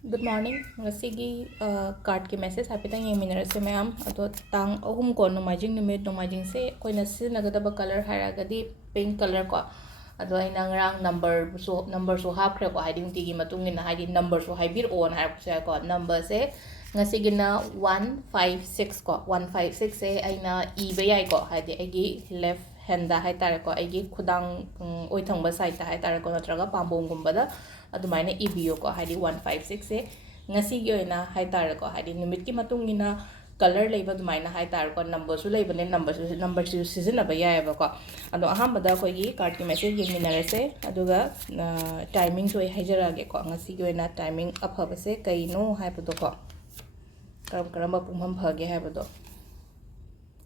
Good morning. Ngasigi card ki message hapitang yengminarase mayam ado tang ahum ko nomajing numit nomajing se koina siznagadaba color haragadi pink color ko ado aina ngrang number so hapkhre ko hiding tigi matungina hidi number so haibir on harapse ko number se ngasigi na 156 ko 156 se aina iba yai ko hidi agi left hand da hai tare ko agi khudang oi thangba side da hai tare ko natraga pambong gumbada adumaina ibiyo ko hadi 156 se ngasigi oina hai tare ko hadi numit ki matungina color leiba adumaina hai tare ko number su leiba ne number su season ba ya ba ko ado ahambada ko gi card ki message yengminare se aduga timing so haijara ge ko ngasigi oina timing afaba se kaino hai pado ko karam pungfam phage hai pado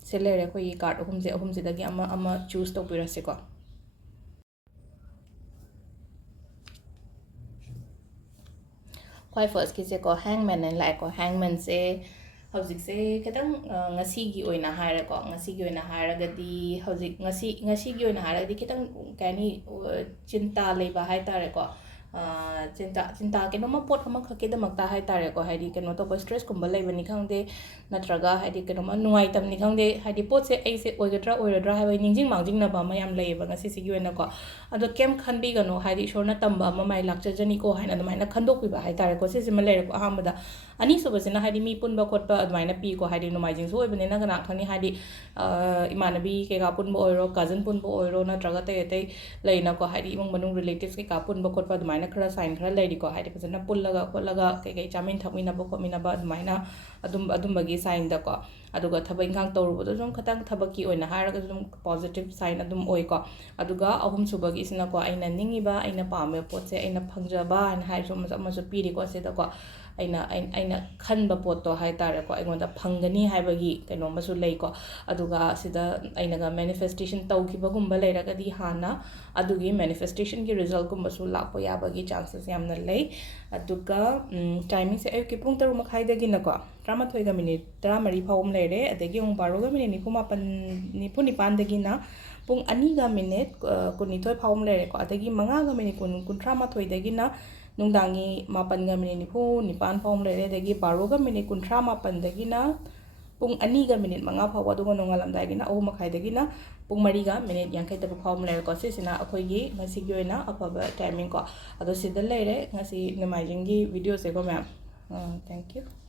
selere ko gi card ahum se dagi ama choose to pirase ko Quite first kise ko hangman and like ko hangman se hauzik se kadang ngasi gi oina haira ko ngasi gi oina haira gadi hauzik ngasi gi oina haira di kadang kani cinta leiba hai tare ko cinta ke no ma pot ma khake da makta hai tare ko haidi ke no to ko stress kumba leiba ni khangde natraga haidi ke no ma nuai tam ni khangde haidi pot se ai se oiradra hai ningjing mangjing na ba ma yam leiba ngasi si gi oina ko ado kem khanbi ga no haidi shorna tamba ma mai lakcha jani ko haina da mai na khandok pi ba hai tare ko se se ma leire ko ahambada ani so basina haidi mi punba khotpa admaina pi ko haidi no mai jing so oibane na kana khani haidi imanabi ke ga punba oiro cousin punba oiro natraga te leina ko haidi imong manung relatives ke ka punba khotpa admaina khara sign khara leiri ko haidi pasana pullaga khollaga kai chamin thakmina ba khomina ba admaina adum bagi sign da ko aduga thabai ngang tawru do jom khatang thabaki oina haraga jom positive sign adum oi ko aduga ahum subagi isna ko aina ningi ba aina pame potse aina phangjaba an hai so ma so piri ko se da ko aina khanba potto hai tare ko aingonda phangani haibagi kaino masu lei ko aduga sida aina ga manifestation tawkiba gumba leiraga di hana adugi manifestation ki result gumba su lakpo yabagi chances yamna lei aduga timing se ayuki pung 3 makhai dagi na ko 13 ga minute 13 phawum leire adagi ung 12 ga minute nipu nipan dagi na pung 2 ga minute kunithoi phawum leire ko adagi 5 ga minute kunthrathoi dagi na nungdangi 8 ga minute nipu nipan phawum leire adagi 12 ga minute kunthrapan dagi na pung 2 ga minute 5 phawa aduga nongalamdai gi na 3 makhai dagi na pung 3 ga minute 50 phawum leire ko sisina akhoi ngasi gi oina afaba timing ko ado sida leire ngasi namaijing gi video se ko ma'am thank you